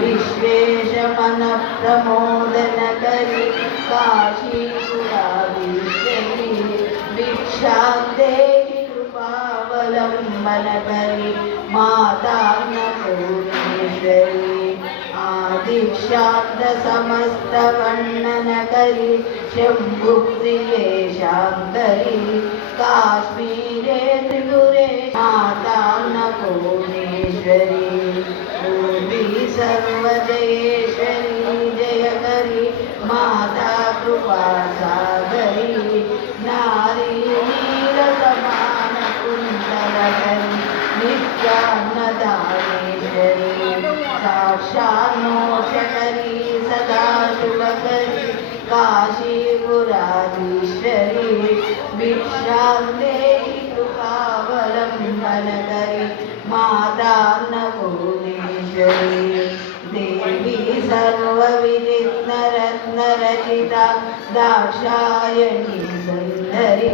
विश्वेशमनप्रमोदनकरी काशीपुराधीश्वरी भिक्षां देहि कृपावलम्बनकरी मातान्नपूर्णेश्वरी आदिक्षान्तसमस्तवर्णनकरी शम्भुप्रिये शान्तरी काश्मीरे त्रिपुरे मातान्नपूर्णेश्वरी पूर्वी सर्वजयेश्वरी जयकरी माता कृपासागरी नारी नीलसमानकुन्तलकरी नित्यान्नदानेश्वरी साक्षान्मोक्षकरी सदा शुभकरी काशीपुराधीश्वरी भिक्षां देहि कृपावलम्बनकरी मातान्नपूर्णेश्वरी देवी सर्वविदितरत्नरचिता दाक्षायणी सुन्दरी।